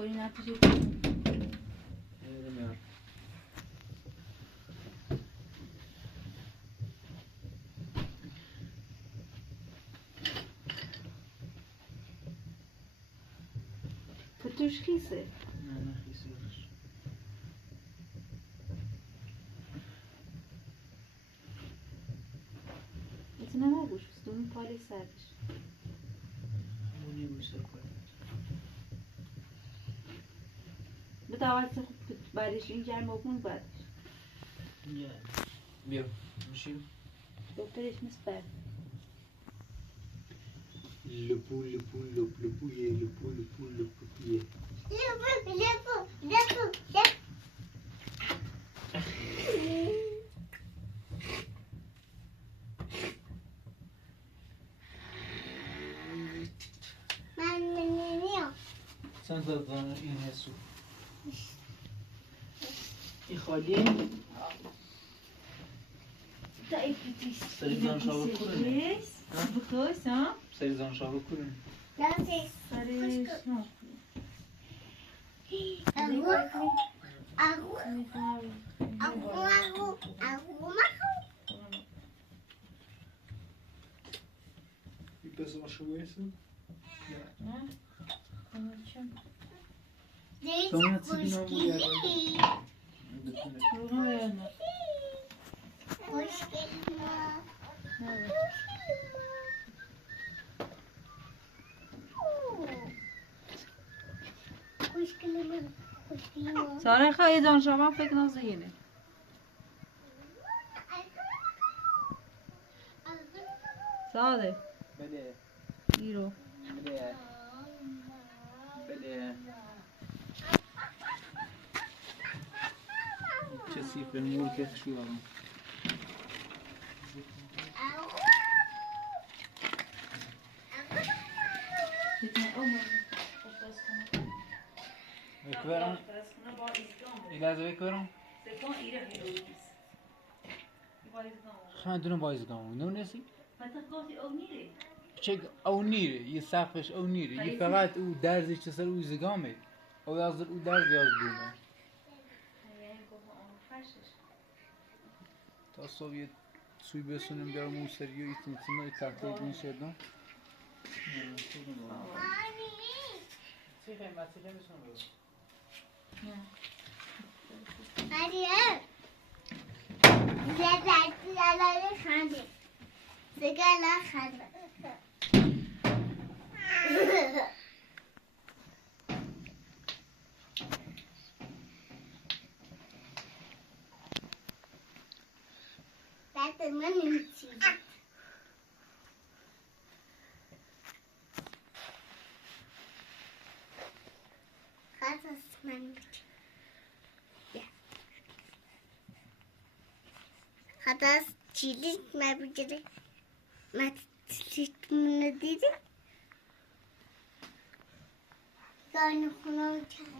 بخوری نتیجه نمیدونم. توش خیسه نه خیسی باش. ایتونه نبوش بستون پالی سرش همونی بوسه کنید. به اول خوب بعدش این گرم بکن بعدش بیا میشیم دکترش مثل برد لپو لپو لپ لپویه لپو لپو لپویه چند تا دانه این حسو این خالیه تا ایپیتیش سریزان شابه کنه بکویس ها سریزان شابه کنه سرش ها Bir pes aşamayasın. Sonra çıkın ama yerden. Hoş geldin. Hoş geldin. ساره خواهی جان شما فکر نازگینه ساده بله ایرو بله بله کسی به نور که شو آمون بکبرم این لحظه بکبرم خندونم بایزگاه نو نسی؟ چه او نیره یه سقفش او نیره یه فقط او درزش چه سر او زگامه او یازد او درز یاز دومه تا صبح یه سوی بسونم بیارم اون سری و ایتون تیمه تحت این شدن چی قیمت چی قیمت شما بود؟ Hadi. Zeytinyaları kandı. Sigara kandı. Ben de benim için. Kasas benim için. Hatta çilik mi biciri? Çilik mi dedi? Yani kulağım çalıyor.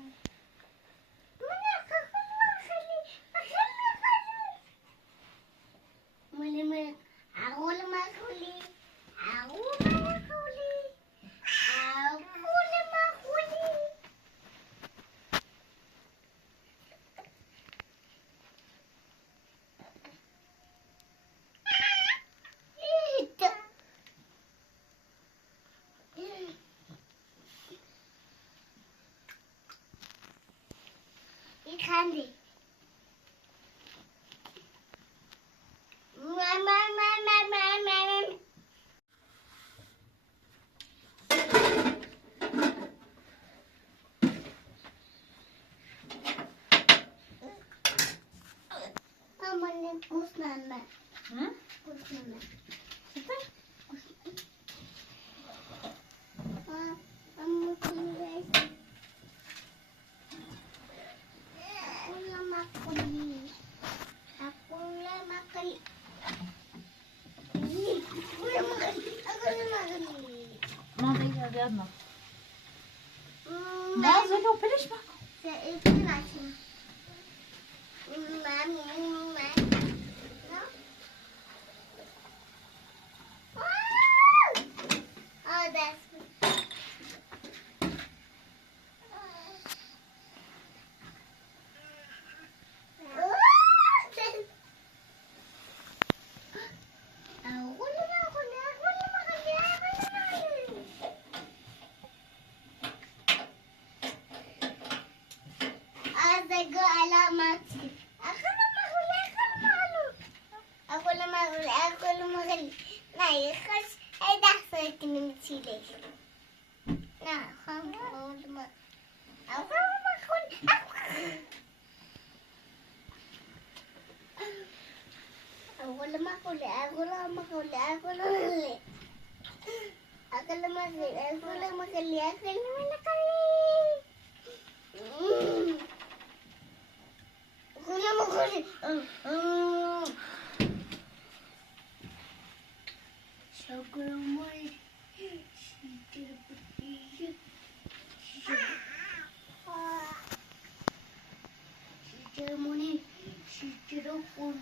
Muli agul makuli, agul makuli, agul makuli. Candy. Amanın kuslanma. Hı? Kuslanma. Ama kulübe. Kulübe makuli. Kulübe makuli. Kulübe makuli. ما دیگه یادم باز تو پلش با ای خوش ای دست کنیم چیلش نه خواهم خود ما أقول ما أقول أقول ما أقول أقول لي أقول ما أقول أقول ما أقول أقول ما أقول أقول ما أقول شكرا ماي ceremony ceremony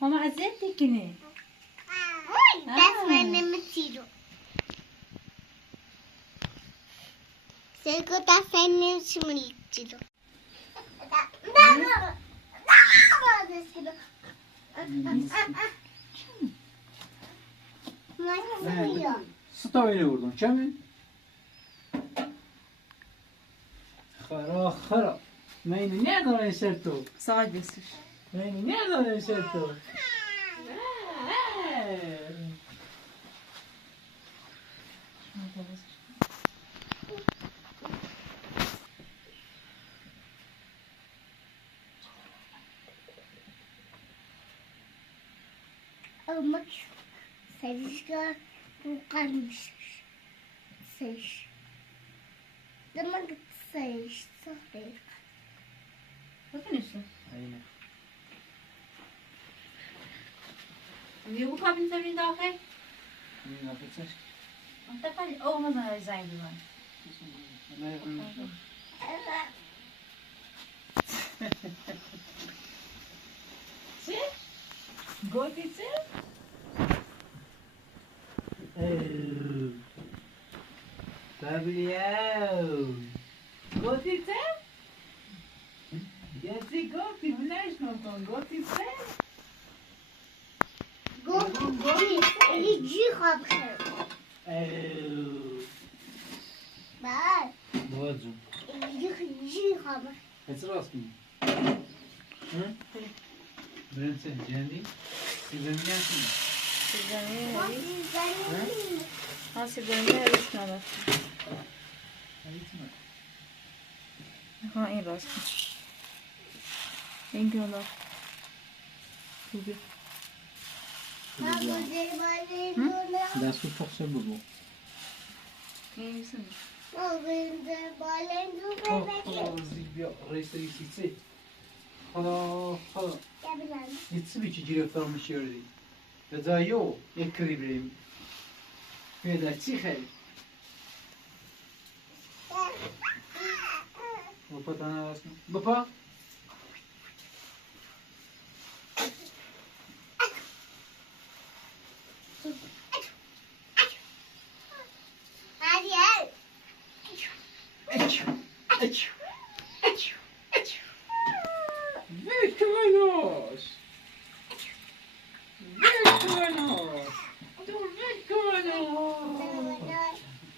ماما عزتك كني That's my name is Tiro. Seko that's my name is Tiro. ستا اینه بردم چمه؟ خرا من اینو ندارم سر تو ساعد بسش من اینو ندارم سر تو Olmak sevişler bu kalmış. Seç. Demek seç. Sıfır. bakın işte اینه يبغوا كابين تمرين داخل این نفسش انت قال او مثلا زي دلوقتي قلتي تصير تابلياو قلتي تصير يا سي قلتي بلاش نكون قلتي تصير Gittiği kapı. Bak. بوزو Gittiği kapı. هات راسك ها برنسة جاني سيزمياتي ها سيبوني رسمه بس ها این راست این کنار خوبه دستو تخصر ببو این میسن زیبیا رئیس ریسیسی حالا یتسی چی جیره فرامش کردی بدایو یک کری بریم پیدا چی خیلی بپا تنها عوض کن بپا Wykonasz!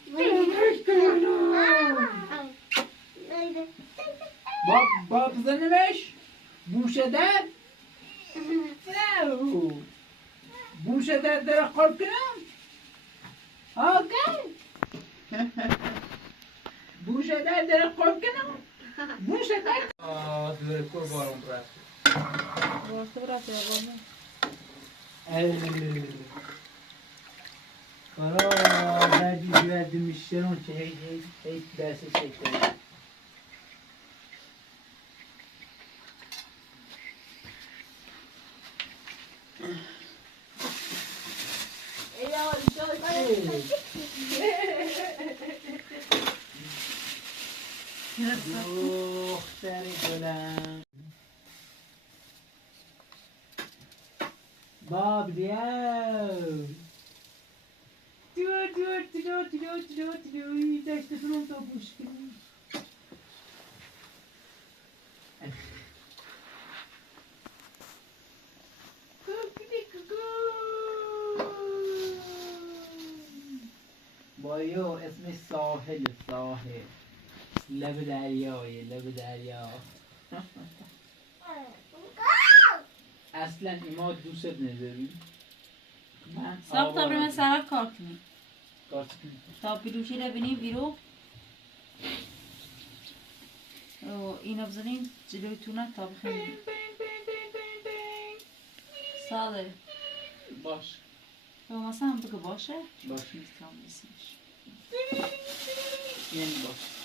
Wykonasz! To wykonasz! Bab zanimeś? Muszę dać? بوشه در قلب کنم آگه بوشه در قلب کنم بوشه در دور کور بارون رفت واسه برات بابا کارا بعدی بیاد میشترون چه هی درس شکل دختر گلم باب دیو دشتتون تا بوش کنی بایو اسمش ساحل لب دریا اصلا ایما دوست نداری من صاحب تا بریم سر کار کنیم کار کنیم تا پیروشی رو بینیم بیرو اینا بزنیم جلوی تونه تا بخیریم ساله باش تو مثلا هم بگو باشه باش نیستم نیستش یعنی باش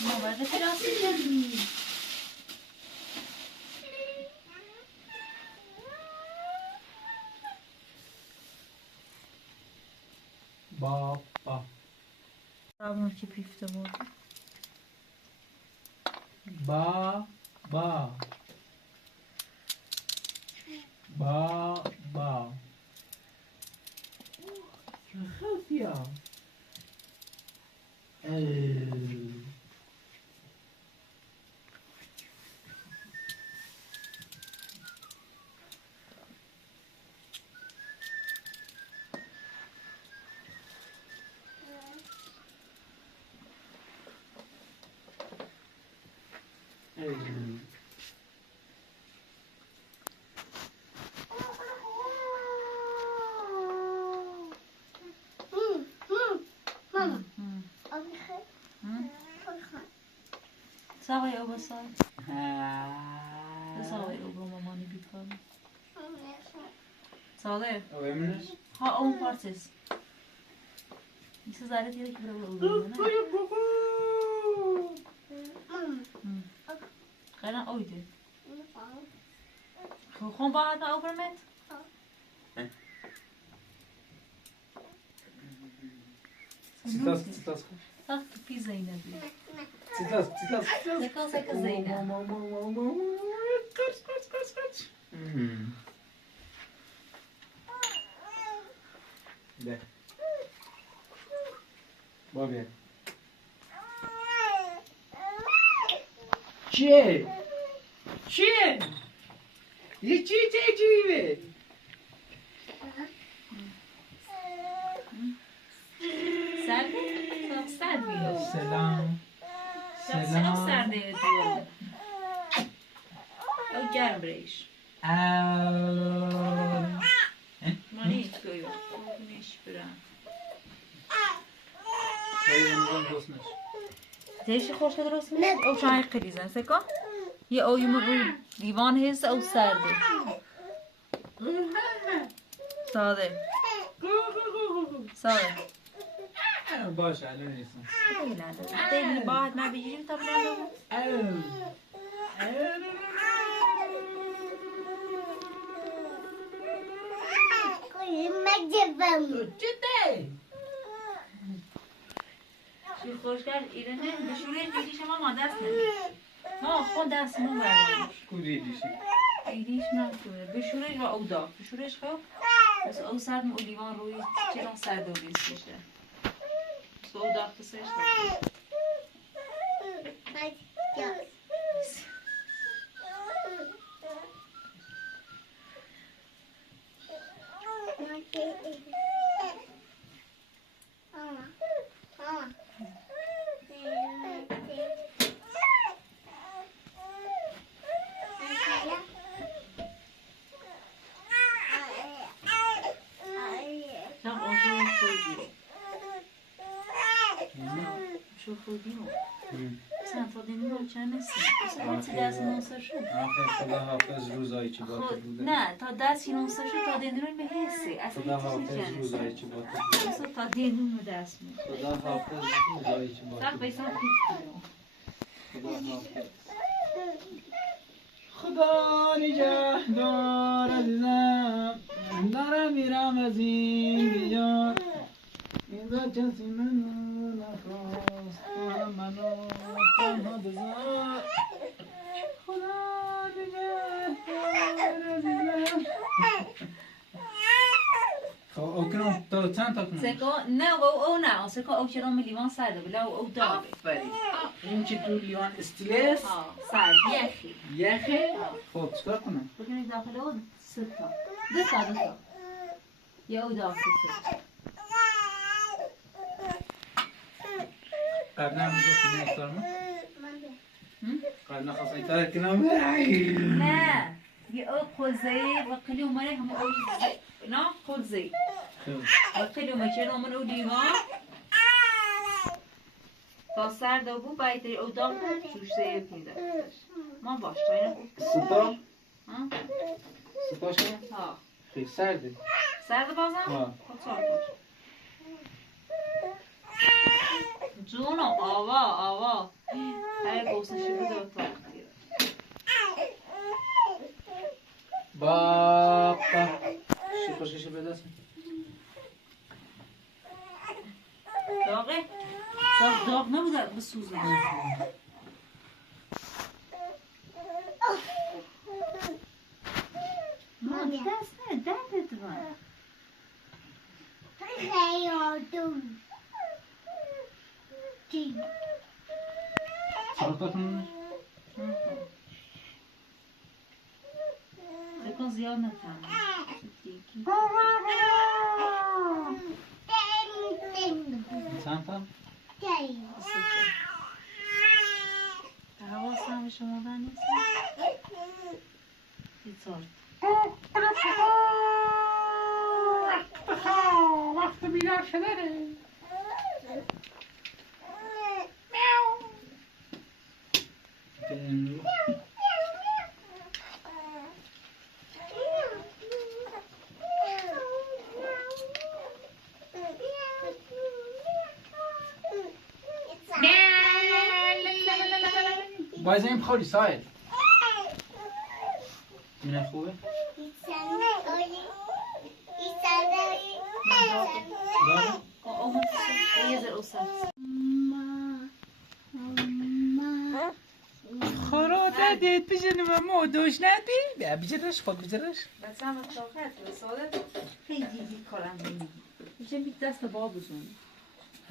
ما برده پیراسی کنیم با صابون که پیفته بود با خفیا ساقی او بسای ساقی او با مامانی بیکن ساقی اومنش ها اون پارتس میشه زاره دیره که برای او بگونه خیلی اویده خون باید ما او برمید Citas. Tak kapı Zeynep'i. Citas. Seka Zeynep. Kaç. De. Bobby. Çi. Ye çi be. سرد بیاد سلام سرده تو او گرم ریش مانی تویو نیش برم دیشی خوش درست میاد او چای قریزن سکا یه اویمون او دیوان هست او سرده ساده باشه الان نیستم دیگه باید ما بگیریم تا بلندم جدی چی خوشگل ایرانه بشوره دیدی شما ما دست نمید ما خود دست نمو برداریم کودی دیشی ایدیش نکنه بشورش و او داغ بشورش خب بس او سرد او لیوان روی چرا سرد و بیستشه بس او داغ بسش خودیمو مثلا تا دینو چند نیست مثلا چی دست نوسر شد آخه خدا حافظ روزایی چی باید خود بوده نه تا دست نوسر شد تا دینو به حسی خدا اصلا حافظ چیزی جنس روزایی چی باید بوده اصلا تا دینو دست می خدا حافظ روزایی چی باید سر بوده بیسان پیت کنم خدا حافظ خدا نگهدار عزیزم دارم میرم از این دیار اینجا کسی منو نخواست تو هم منو تنها بذار خدا نگهدار عزیزم خب او کنم تا چند تا کنم سکا نه او نه سکا او چرا لیوان سرده بلا او داغه آفرین این که تو لیوان استیلس ها سرد یخی یخه خب چکار کنم بکنید داخل او ستا دو تا یا او داخل ستا قبلا هم گفتی نمیستارم من قبلا خواستم ایتار کنم نه یه او خوزه و قلی اومده همه او نه خوزه و قلی اومده چرا من او لیوان تا سرد او باید او داغ جوش زیاد میده ما باش تا اینه ستا ها ستا شما ها خیلی سرده سرد بازم؟ ها. خب سرد باش جونو آوا های گوسه شده دو تا بابا شکرشش بدست داغه؟ داغ نبوده بسوزه نه دست نه دردت من خیلی آدم چرا کنم بکن زیاد نکنم چند تا حواس هم شما در نیست بیتار وقت بیدار شدنه باید این بخوری سایل اینه خوبه؟ داره؟ یه ذره اوسط خورا دید بجنم اما دوش ندی؟ بجرش خود بجرش بس هم شاخت ساده خیلی دیدی کارم نمیدی میشه بید دست با بزنی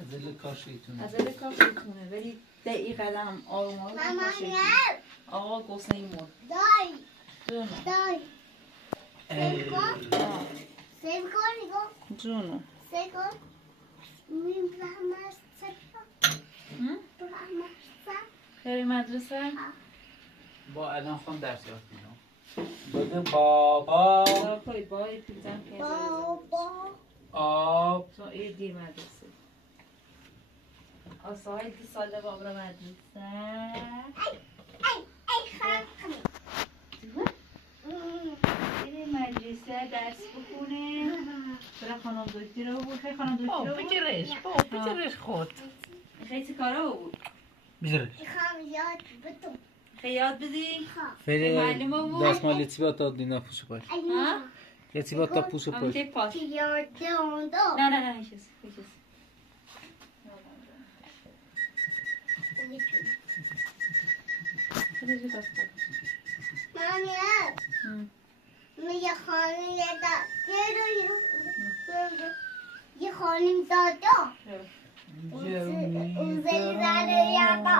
هزل کاشیتونه از اله کار شدتونه ولی دقیقا هم آروم آروم کار آقا گسنه این مرد جونو جونو خیلی مدرسه با الان خون درس یاد کنم بگم بابا پای بای پیزم که آب تو ای دیر مدرسه آسای دی ساله بابرا مدرسه بره مدرسه درس بخونه برای خانم دکتر رو بود خیلی خانم دکتر رو بود بجرش خود خیلی چه کاره بود بجرش خیلی یاد بدی فعلی معلمه بود دست مال یتیبات داد دینا پوشو پاش ها؟ یتیبات تا پوشو اما پاش تی پاس نه هیچ چیز خیلی چی پاس کرد یه خانم دادا اوزه زده یادا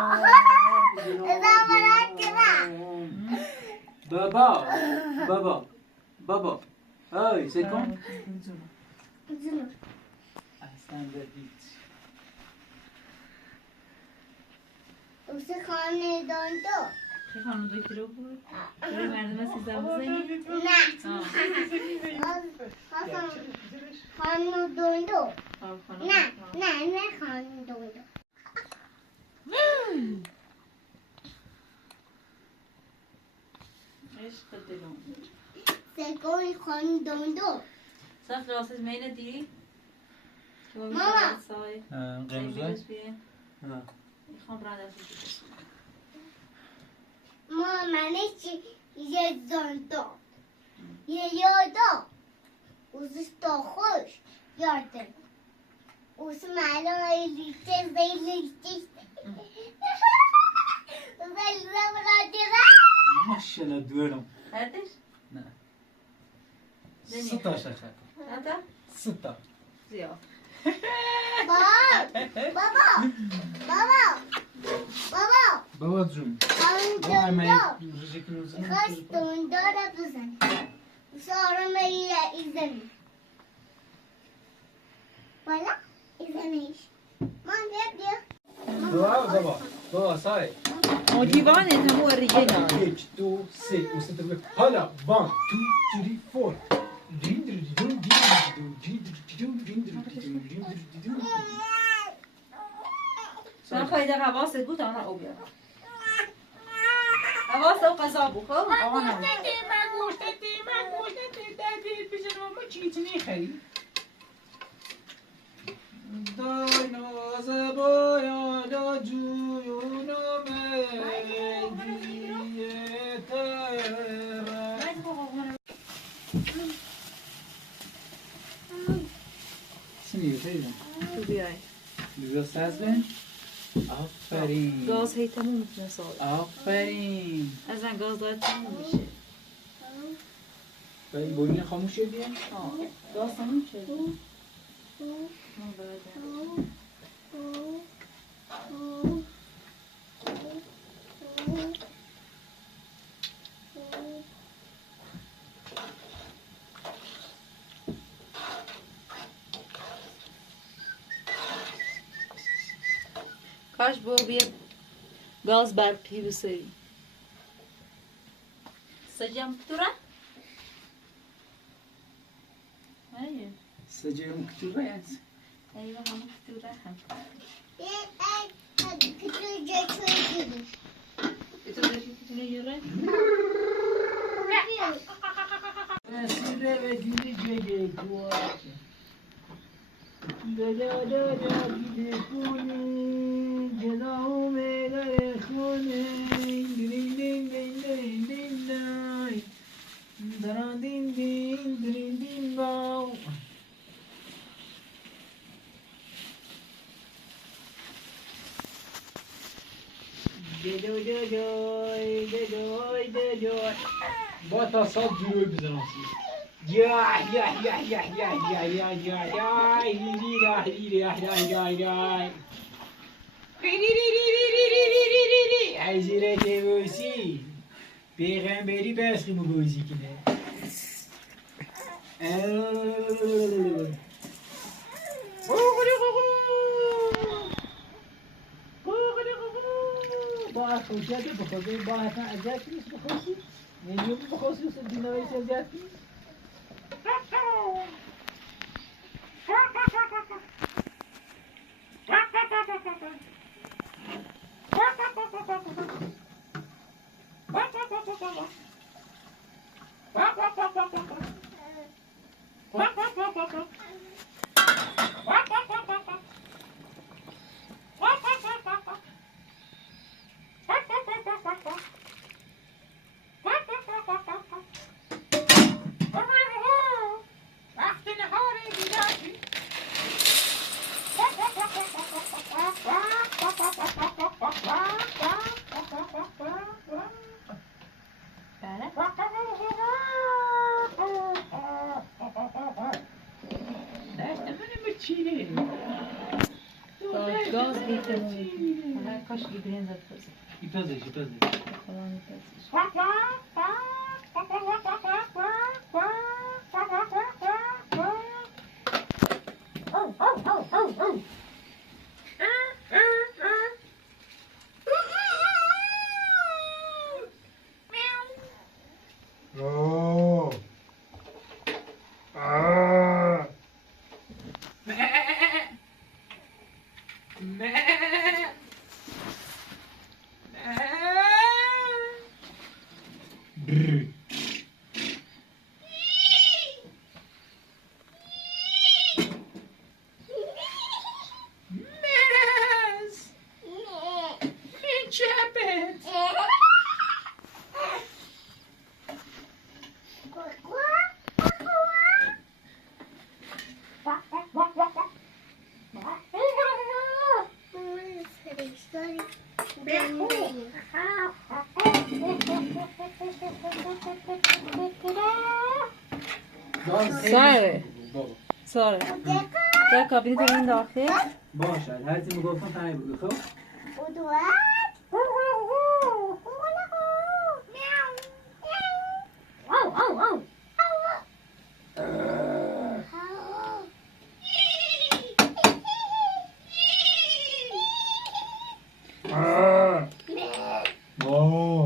بابا ای سکن جونو اصلا بدید اوزه خانه دادا خیلی خانم دکتر رو بود برای مردم سیزده بزنی خانم دادا خانم نه خانم دادا عشق دلم سگوی خانی دوندو صف راسش مینه دی ماما. سای قرمزه میخوام برند از این ما منش یه دوندو یه یادا اوزش تا خوش یاده اوز مالا لیچه زیلیچه زیلیچه ماشاءالله دورم هردش؟ نه زنی. 6 شکر هذا؟ 6 زیاد بابا بابا جون دوندو روزی که روزی خواست دوندو را بزن سارم ایزنی بالا ایزنیش من بابا سای دیوانه همو ریگه 1 2 3 حالا 1 2 3 4 من فایده حواست بود آنها او بیارم حواست او قضا بود خب آقا نمید تو بیای گاز هی تموم میتونه سال آفرین از من گاز داید تموم میشه این بوین خاموش شدیه؟ گاز تموم شد من باید کاش با بیاد گاز برقی بسری سجام کتورا؟ ایه سجام کتوره هست ایوه همه کتورا هم کتورا کتورا یاره؟ مسیره و دیلی جگه کوات دا دیلی کنی جدا میگه خونه دین دین دین دین دین دین دران دین دین دین دین باو با تا سال جلوی بزنم عزیزی بوسی پیغمبری بس خیمو بوسی کنه با خوشیت بخوزی با حتما ازیاد نیست بخوزی نمیوم بخوزی و دینویس ازیاد نیست گاز بیتر حالا کاش گیبرین زد فرزه ایپازش خدا میپرسش برر. مرز من چپت. ساره. بابا ساره در کابینت رو این داخل باشه هر چی میگفتم تمام بگو خب.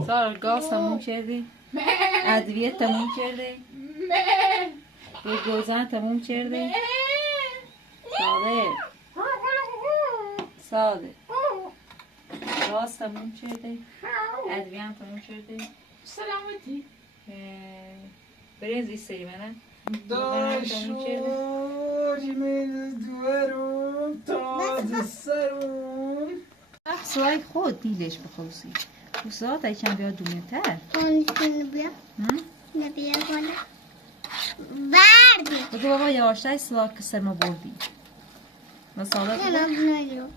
ساره گاز تموم کردی؟ ادویه تموم کردی؟ گوزن تموم کردی؟ ساده ساده گاز تموم کردی؟ ادویه هم تموم کردی؟ سلامتی. برنز ایسته منه؟ داشوری من دوارم تازه سرم. سوای خود دیلش بخوصی بسات ای کم بیاد دومتر نبیا بالا بردی بگو بابا یواشتای سلاک کسر ما بردی مساله اینا بگو بنایرو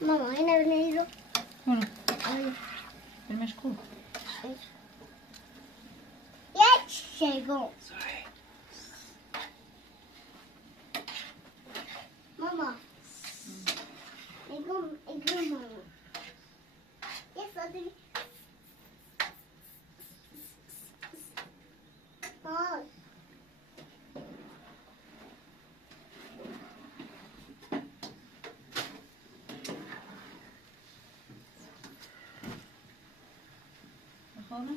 ماما اینا بنایرو کنو برمش کو یک شیگو ماما ایگو ماما یک ساعتی آه بخوانم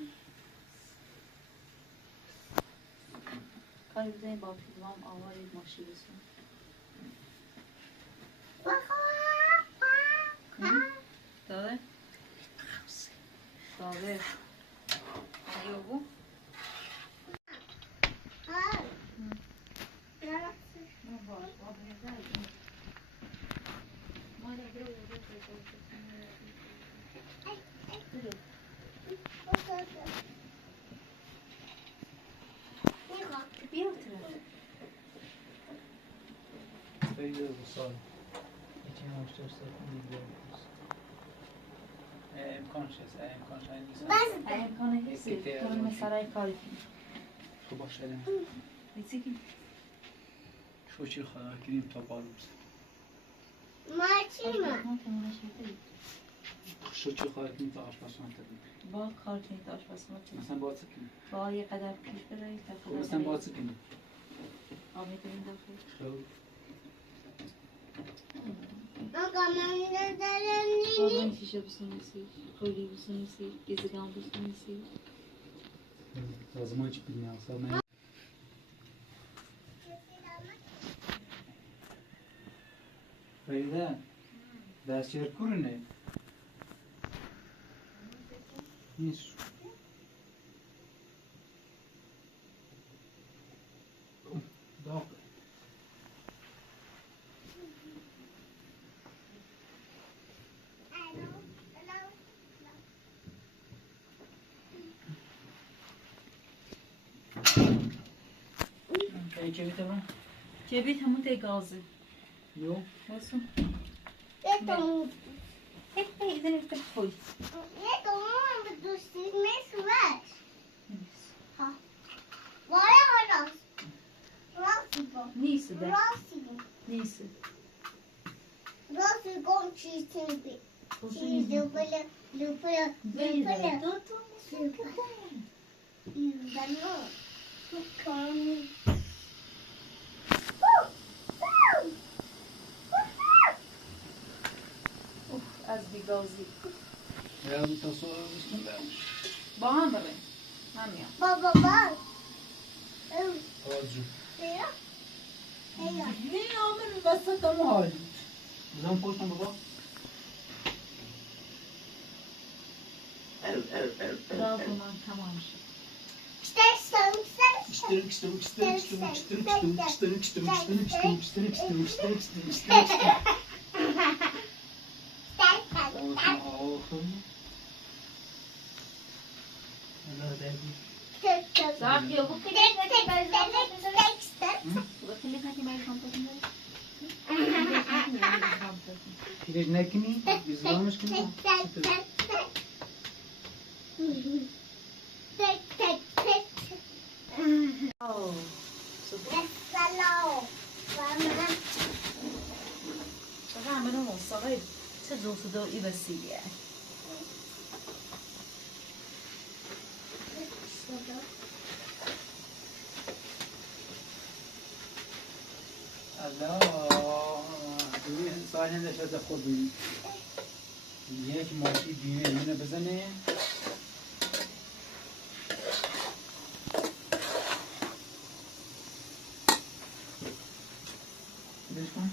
کاری بزنی با فیلمام آوارید ماشی بسون داره؟ داره اگه بگو بیا خیلی بسال. چی مشترک می‌گیری؟ امکانش هست. امکانش هست. امکانه هستی کنم سرای کاری کنی خب باشه الان. بیسی که شو چی خدا کنیم تا بالوس. شو چی خدا کنیم تا آشپزخانه تبدیل. با کار کنی تا آشپزخانه مثلا باز کنیم. با یه قدر پیش برای تا خب مثلا باز کنیم. آب می‌کنیم داخل خب آبان شیشه بسونیسی خوری بسونیسی گزگان بسونیسی لازم چی بدیم اصلا من فریده دست چهر کرنه نیست داغ کبریت همون تی گازه یو باسون ایدن بخوی نیست ده نیست از بیگازی یا تا سوال بستم با هم بریم من میام بابا آجو بیا نه آمن وسط هم حالی بزن پشتم بابا گاز من تمام شد Zak ya bu kili kati bayi kampa tinggal. Bu kili kati bayi kampa tinggal. Kireç nekini? Biz varmış ki mi? Oh. Sekarang mana mau sekarang cezu sudah iba sih ya. Allah. Sahne şurada kodu. Niye ki maçı düğüne yine bezene? Düşman.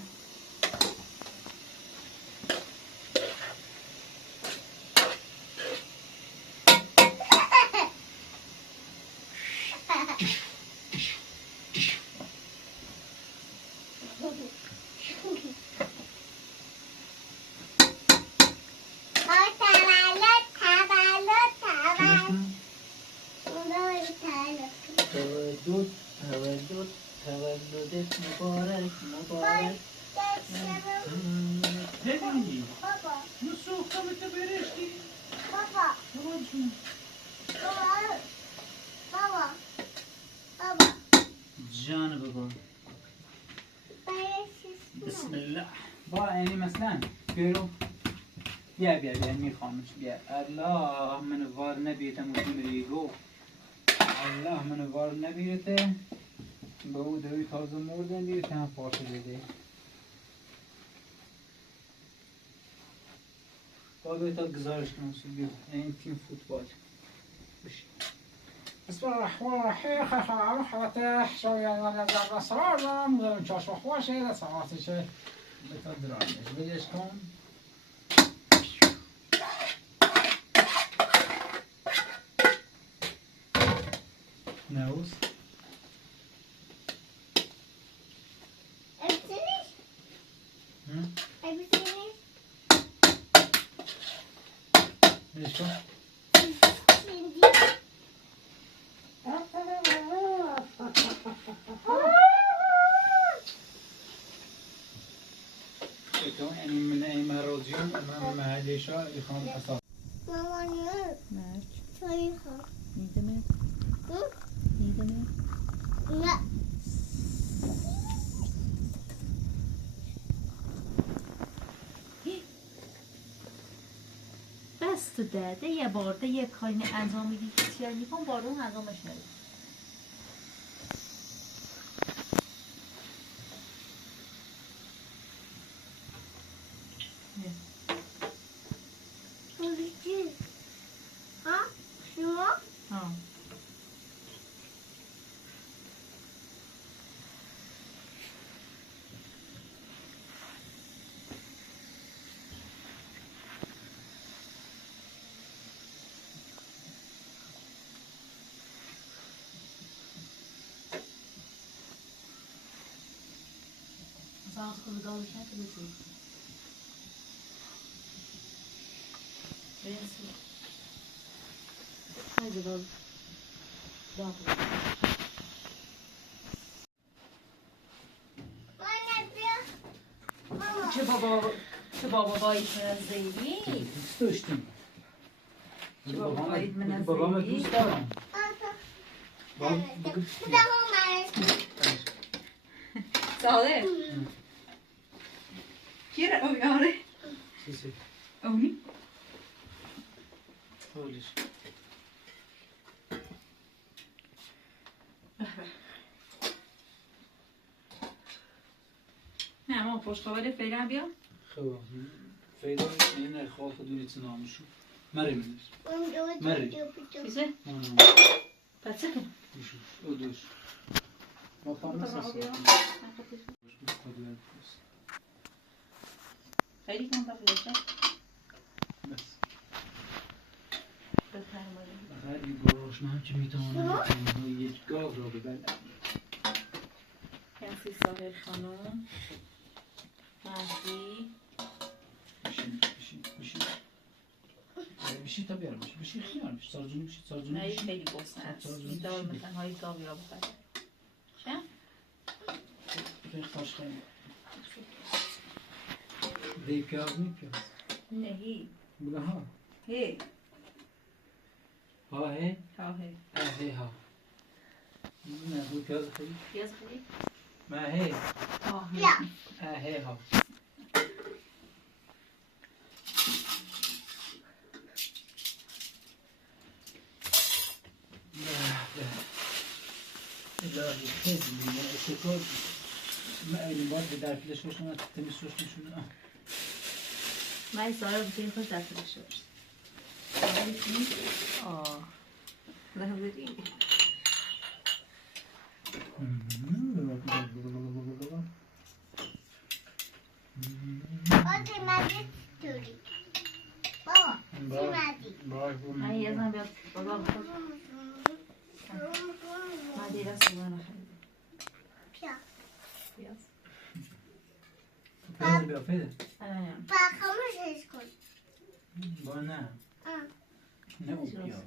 تولدت مبارک مبارک ببینی نسو کمت برشتی جان بابا بسم الله با یعنی مثلا برو بیا میخوامش بیا الله من وار نبیتم و میگو الله من وار نبیته به او دوی تازه مردن دیگه تمام پاشه بده با بهتا گزارش کنم این تیم فوتبال بسم الله الرحمن الرحیم خیلی حالت شوی از در سرار دارم دارم چاشو خوشه در سواتی چه بهتا درانش بدیش کن نوز Listo. يعني من أي مهرجان أمام معاليشة يخون حصاد. ماما نه. Mert. Çayha. Ne demek? Hı? Ne demek? Ne? بس تو داده یه بارده یه کاری انجام میدی که میکن بارده اون انجامش ندید Polis. Ha? Şuna? ها مثلا از خود دارش نکه بسید برسی haydi dal dal Anne bir. Mama. چه بابا باید من زیدی دوست داشتیم. چه بابا باید من بابام زیدی دوست دارم. Baba. Bu da mama. ساله کیره او یاره چیزی. اونی حالش. نه ما پشتواره فعلا بیا خب. فایده این خالق دونیت نامشو. مریم. Mary. چیزه آه. پس کن Düşür. O düş. Bakalım nasıl. خیلی کن تا فلشه بس. بفرمایید خیلی باش. باش من همچه میتونم یک گاو را ببرم. کسی ساحل خانم مهدی بشی تا بیارم بشی خیار بشی سارجونی بشی سارجونی نه بشی خیلی گسنه است میدار مثلا های گاوی را بخره چه؟ ریختاش خیلی دی پیاز نی پیاز نهی بگه ها هی ها هی ها هی هی ها نه دو پیاز خیلی پیاز خیلی؟ ما هی ها هی هی ها الهی خیلی شکر ما این بار به در پیلش روشنه تمیز روشنه من این ساحل رو بکنیم خوش دست داشته باشه آه نه بری Ote madi turi. Baba, si madi. من یه زن بیاد بابا خود من دیگه سوزن نخیلی Pia. پیاز پیاز بیا پیده Pa, kamu kol. با نه نه او پیاز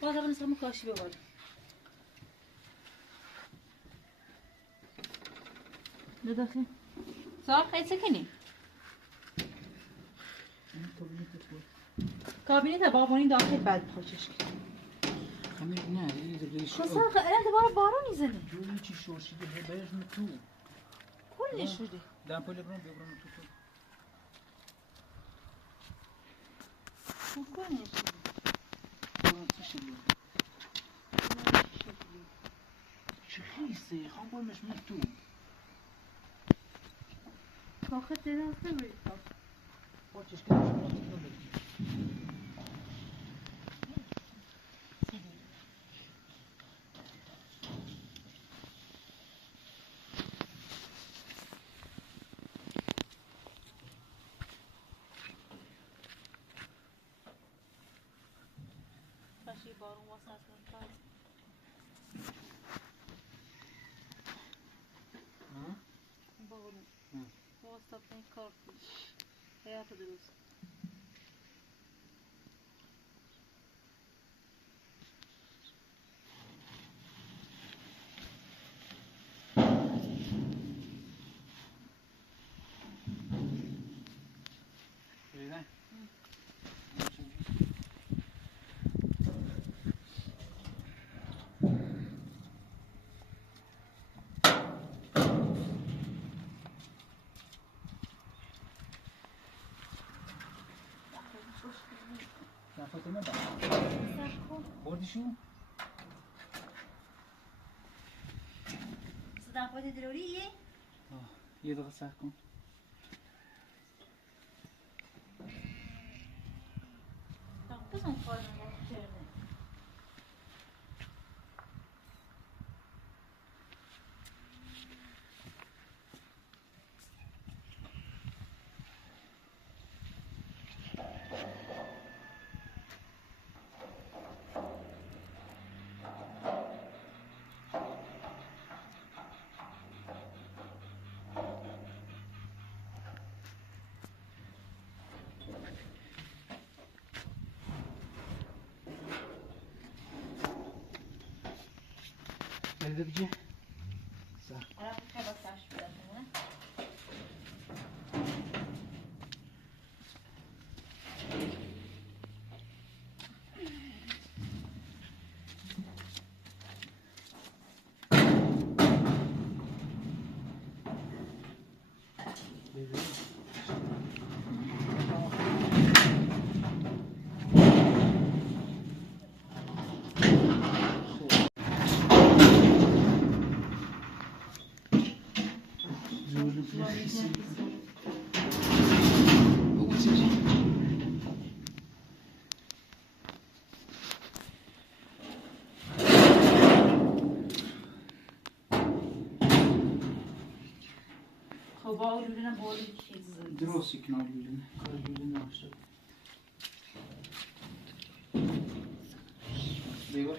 باز اول نسخه مکاشی ببار نداخل سوال خیلی سکنی کابینت بابانی داخل بعد خوشش کرد خمیر نه این دبلیش خسر الان دوباره بارون میزنه جوری چی شورشیده بیاش تو کل شده دم پول برام ببرم تو کل نشده چه شدی چه خیسه خان برمش من تو کاخه دست نبرید با چشکه نشون کاشی بارون واسه کار بارون واسه کار حیات درست نه فاطمه بردی شو صداقت ضروریه یه دقیقه صبر کن بزن کارم کرده Nerede bir şey? الان خیلی باش بدم با اولوینا بالی چیز درستی کنار بیلیم کار بیلیم ناشته دیگر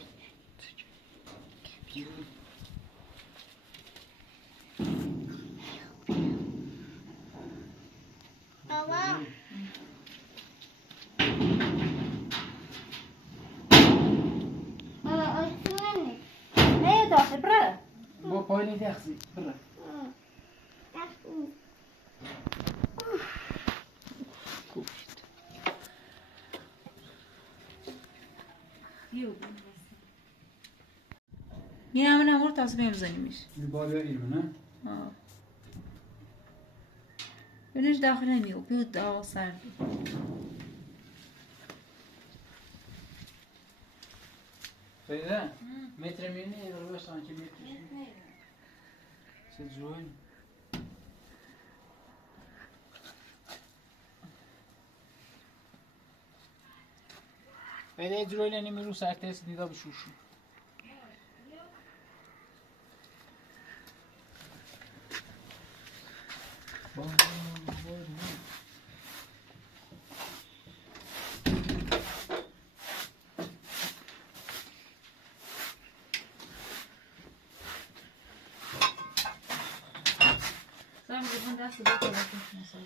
Baba. Baba, o kimin? نه داخل برا با پایلی دخزی برا یه همه نمور تصمیم بزنیمش بالا اینو نه بینش داخل نمیو بیود داغ سرد فایده متر مینی رو باش سانتی متر چه جوی فایده جوی لنی رو سر تست دیدا بشوشو سام بزن دست دو تا مثلا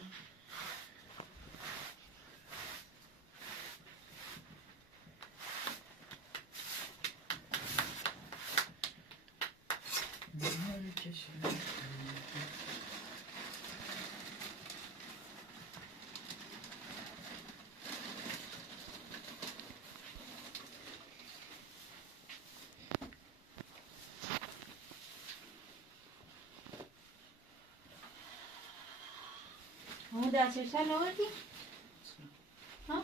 اون دست چشتر نوردی؟ ها؟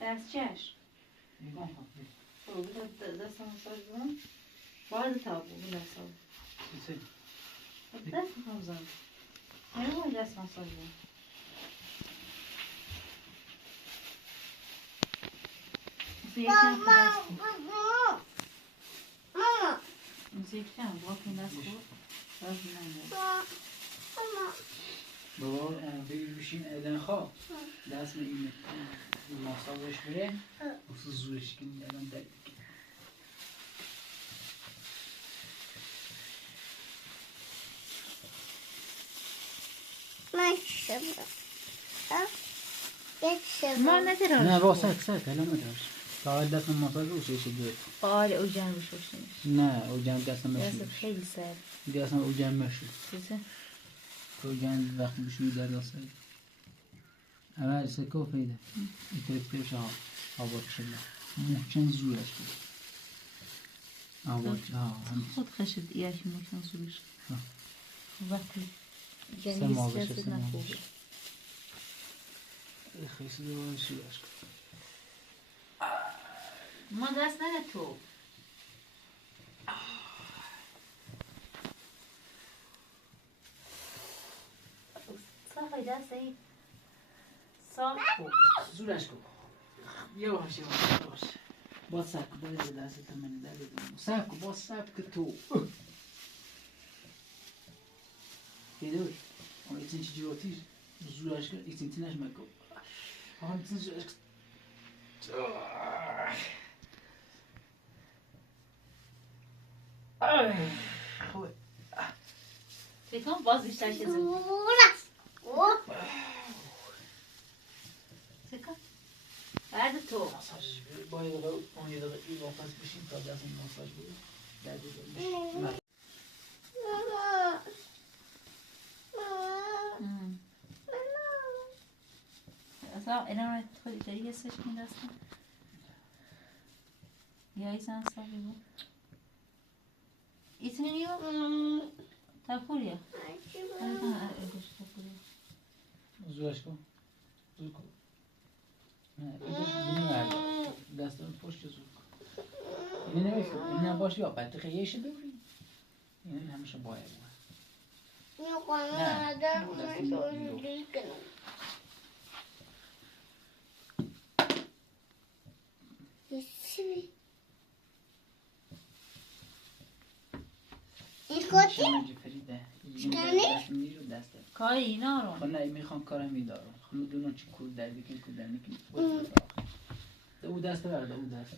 دست چش؟ دست مساج بزن باید تابو دست دست میخوام بزن نمیدونم دست مساج بزن مثل یکم تو دستی مثل یکم با کن دست خود باز نمیدونم بابا بگیر بشین ایدن خواه دست من این ماساژش بره خصوص زورش کنی الان درد بگیر ما ندارم نه با سک الان ندارش تا دست من ماساژ رو شیشه گیر آره او جمع بشوشنش نه او جمع دستم دست بشید خیلی سر دستم او جمع بشید چیزه؟ تو جمع وقتی بشید در دست اول سکو فیده این پیش آباد شده محکم زورش بود آباد خود خشد ایش مکان زورش وقتی سه یعنی ماه بشه، سیاست سه ماه نخوبه خیلی دوباره زورش کن ما دست نده تو صافی دست ای صاف کن زورش کن یواش با سک باید دست من در بدم سک با سک تو دیدوی اما ایتین چی جواتیش زورش کن ایتین تینش مکو اما ایتین زورش کن خوبه فکرم باز بیشتر شده فکرم بعد تو ماساژ باید اون یه دقیقه این واپس بشین تا دست این ماساژ بود درد بشین اصلا اینا خودی داری حسش کن دستم یا ایسان صافی بود ایتنی نیو تاکوریا زورش کن زور کن نه اینو دستم پشت زور کن اینو نمیفهم اینو باش یا بعد خیلیش ببری اینو همیشه باید این خودی؟ فریده دست میگیره دست کاری اینا رو خب نه میخوام کارم میدارم خب میدونم چی کل در بکن کل در نکن او دست برده او دست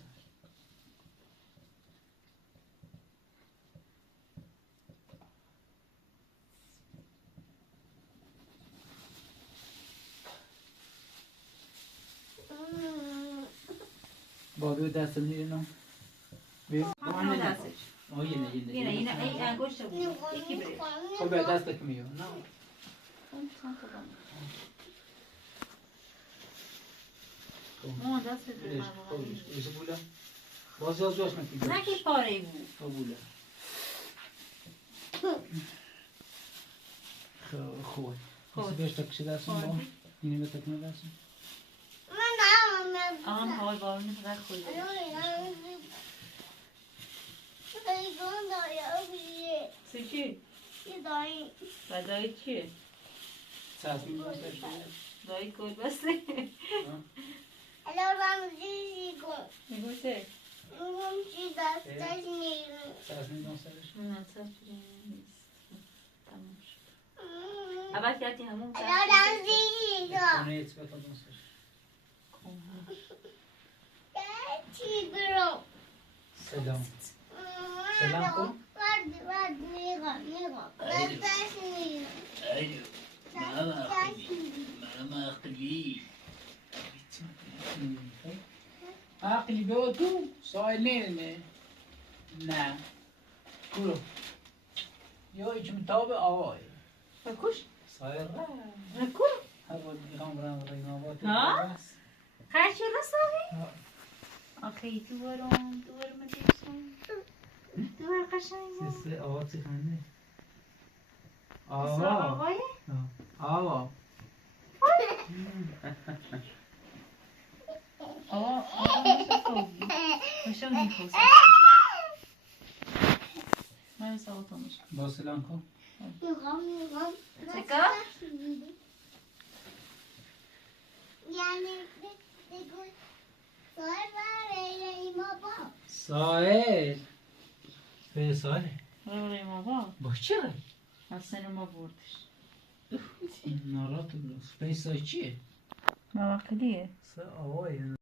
بابی دست میگیره نه بیا همون دستش آه یه نه اینه این انگشت بود یکی بره خب به دست که میگه نه اون دست ایش ایش بولا باز یاز جاش نکی نه که پاره بود بولا خوب خوب بیش تکشی درسون با اینی به تکنه درسون آن حال بارونی فقط خوی چی؟ دایی چیه؟ چسبی باستش کنه دایی کل بسته میگوشه چسبی باستش نه چسبی نیست تمام شد اول کردی همون کنه ایت بکن باستش سلام سلام کن ايوه ما اخلي عقلي بيوتو سايلين نه كله يو ايش متابع اواي بکش صاير نکن هذا اليوم راه رينوات ها؟ خرشی رساوی؟ آخی دورم دیسم دور قشنگ سه آوا چی خنده آوا آوای؟ آوا آوا میشه میخوست من سواتو میشه با سلام کن سکا؟ سائل به سائل روی ما با با چرا حسن ما بردش نارات بروس پیسا چیه ما وقتیه سه آوای